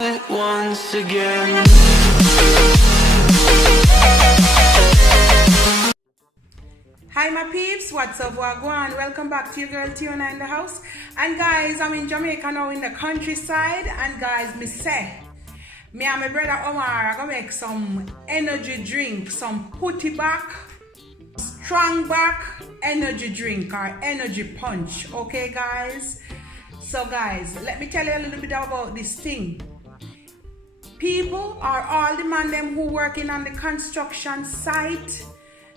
Once again. Hi my peeps, what's up, wagwan? Welcome back to your girl Tiona in the house. And guys, I'm in Jamaica now in the countryside. And guys, me say, me and my brother Omar are gonna make some energy drink, some putty back, strong back energy drink or energy punch. Okay guys? So guys, let me tell you a little bit about this thing. People are all the man them who working on the construction site,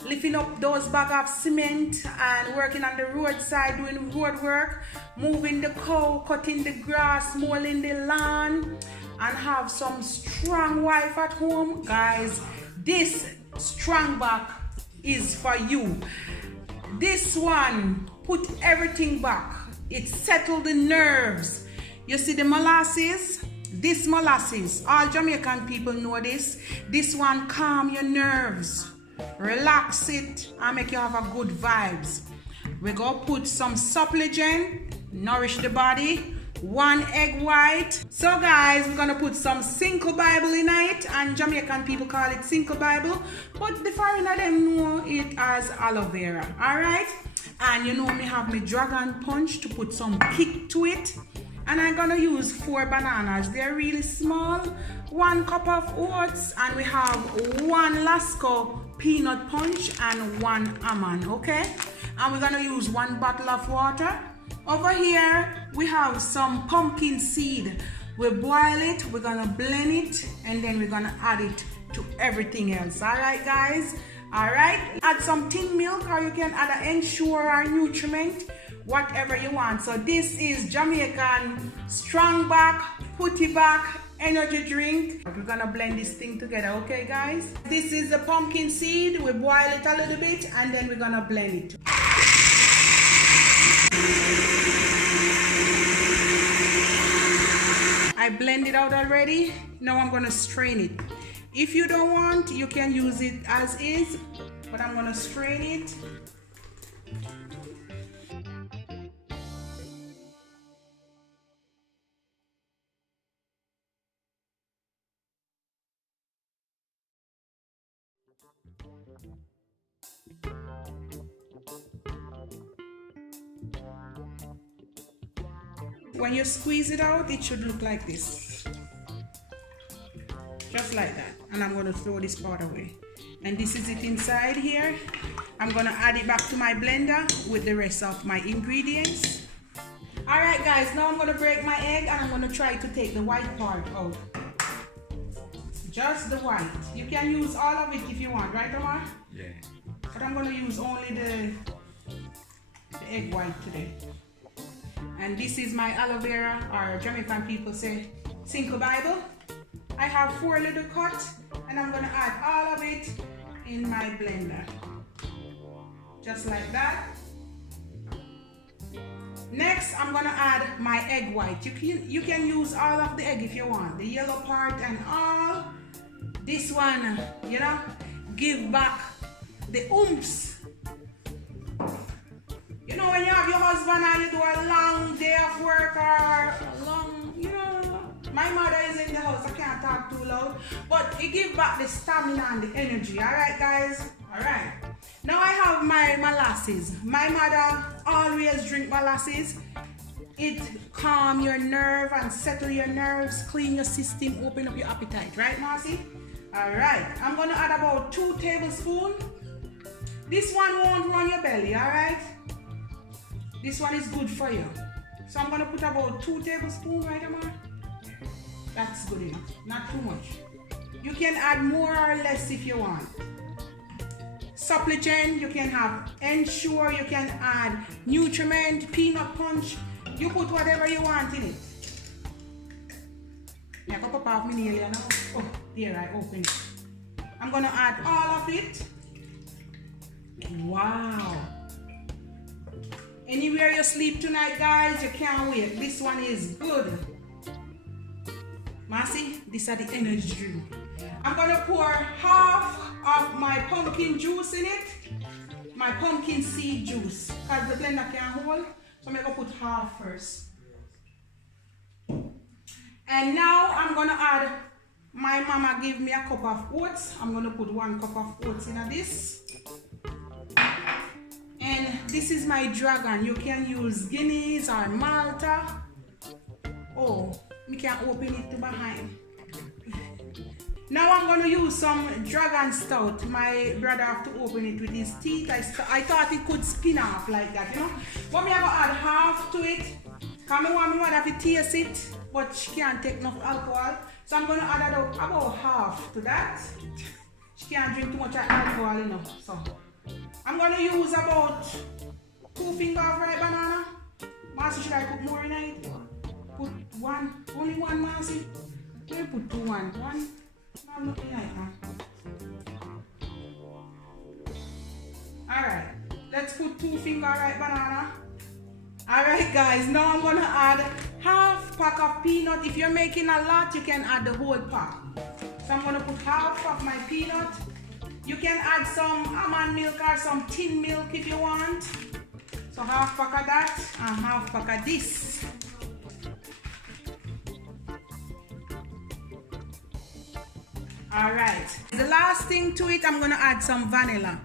lifting up those bags of cement and working on the roadside, doing road work, moving the cow, cutting the grass, mowing the lawn, and have some strong wife at home. Guys, this strong back is for you. This one put everything back. It settled the nerves. You see the molasses? This molasses, all Jamaican people know this. This one calm your nerves, relax it, and make you have a good vibes. We're gonna put some supplement, nourish the body, 1 egg white. So guys, we're gonna put some Cinco Bible in it, and Jamaican people call it Cinco Bible, but the foreigner them know it as aloe vera. Alright? And you know me have my dragon punch to put some kick to it. And I'm gonna use 4 bananas. They're really small. 1 cup of oats, and we have 1 Lasco peanut punch and 1 almond. Okay, and we're gonna use 1 bottle of water. Over here we have some pumpkin seed. We boil it, we're gonna blend it, and then we're gonna add it to everything else. All right guys, all right, add some tin milk, or you can add an ensure or nutriment, whatever you want. So this is Jamaican strong back, putty back energy drink. We're gonna blend this thing together. Okay guys, this is the pumpkin seed. We boil it a little bit and then we're gonna blend it. I blend it out already. Now I'm gonna strain it. If you don't want, you can use it as is, but I'm gonna strain it. When you squeeze it out, it should look like this. Just like that. And I'm going to throw this part away. And this is it inside here. I'm going to add it back to my blender with the rest of my ingredients. Alright guys, now I'm going to break my egg and I'm going to try to take the white part out. Just the white. You can use all of it if you want, right Omar? Yeah. But I'm going to use only the egg white today. And this is my aloe vera, or Jamaican people say Cinco Bible. I have 4 little cuts, and I'm gonna add all of it in my blender. Just like that. Next, I'm gonna add my egg white. You can use all of the egg if you want, the yellow part and all. This one, you know, give back the oomphs. You know, when you have your husband and you do a long day of work or a long, you know, my mother is in the house, I can't talk too loud, but it gives back the stamina and the energy. Alright guys, alright. Now I have my molasses. My mother always drink molasses. It calm your nerve and settle your nerves, clean your system, open up your appetite, right Marcy? Alright, I'm gonna add about 2 tablespoons. This one won't run your belly, alright? This one is good for you. So I'm gonna put about 2 tablespoons, right Amar? That's good enough, not too much. You can add more or less if you want. Supplement, you can have ensure, you can add nutriment, peanut punch. You put whatever you want in it. Yeah, go pop off my nail now. Oh, there I open it. I'm gonna add all of it. Wow. Anywhere you sleep tonight, guys, you can't wait. This one is good. Marcy, these are the energy drink. I'm gonna pour half of my pumpkin juice in it. My pumpkin seed juice. Because the blender can't hold. So I'm gonna put half first. And now I'm gonna add, my mama gave me a cup of oats. I'm gonna put 1 cup of oats in this. And this is my dragon. You can use Guinness or Malta. Oh, we can open it to behind. Now I'm going to use some dragon stout. My brother have to open it with his teeth. I thought it could spin off like that, you know. But me I go add half to it. Because I want to taste it, but she can't take enough alcohol. So I'm going to add about half to that. She can't drink too much alcohol, you know. So I'm going to use about 2 fingers of ripe banana. Marcy, should I put more in it? Put 1, only 1, Marcy. Let me put 2, 1. I'm looking like that. Alright, let's put 2 fingers ripe banana. Alright guys, now I'm gonna add half pack of peanut. If you're making a lot, you can add the whole pack. So I'm gonna put half of my peanut. You can add some almond milk or some tin milk if you want. So half pack of that and half pack of this. Alright, the last thing to it, I'm gonna add some vanilla.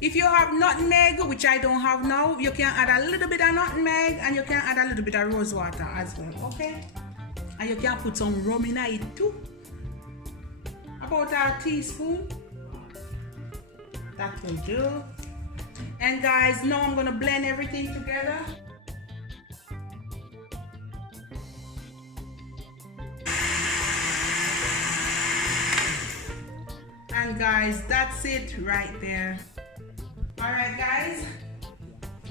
If you have nutmeg, which I don't have now, you can add a little bit of nutmeg and you can add a little bit of rose water as well, okay? And you can put some rum in it too. About a teaspoon. That will do. And guys, now I'm gonna blend everything together. And guys, that's it right there. Alright guys,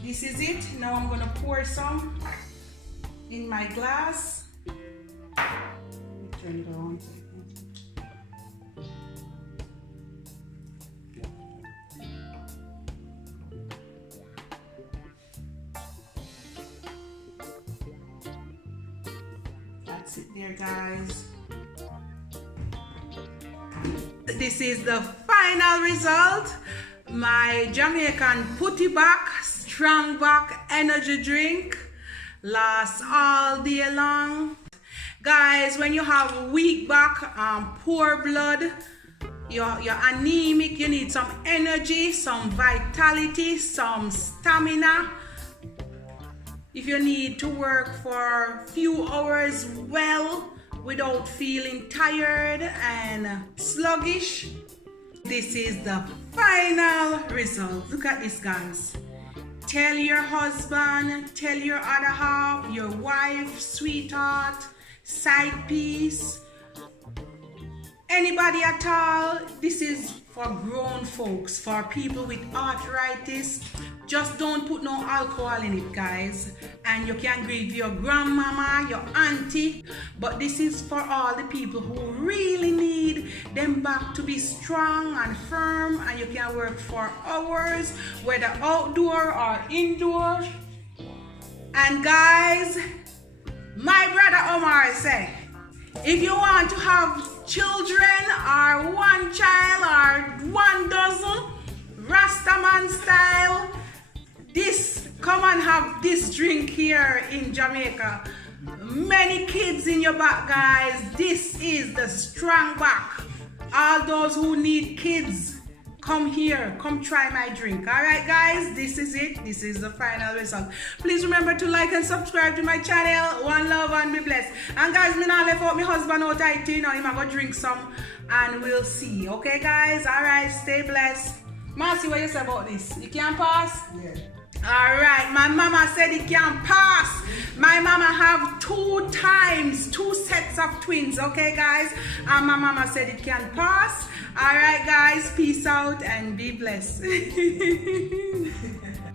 this is it. Now I'm gonna pour some in my glass. Let me turn it on. That's it there, guys. This is the final result. My Jamaican putty back, strong back energy drink lasts all day long. Guys, when you have weak back, poor blood, you're anemic, you need some energy, some vitality, some stamina. If you need to work for a few hours well without feeling tired and sluggish, this is the final result. Look at this, guys. Tell your husband, tell your other half, your wife, sweetheart, side piece, anybody at all. This is for grown folks, for people with arthritis. Just don't put no alcohol in it, guys. And you can grieve your grandmama, your auntie, but this is for all the people who really need them back to be strong and firm, and you can work for hours, whether outdoor or indoor. And guys, my brother Omar say, if you want to have children or 1 child or 1 dozen, Rastaman style, come and have this drink here in Jamaica. Many kids in your back, guys. This is the strong back. All those who need kids, come here, come try my drink. All right, guys, this is it. This is the final result. Please remember to like and subscribe to my channel. One love and be blessed. And guys, me not left out my husband out tight, you know, him I go drink some and we'll see. Okay, guys? All right, stay blessed. Marcy, what you say about this? You can pass? Yeah. All right, my mama said it can pass. My mama have 2 sets of twins, okay guys? And my mama said it can pass. All right guys, peace out and be blessed.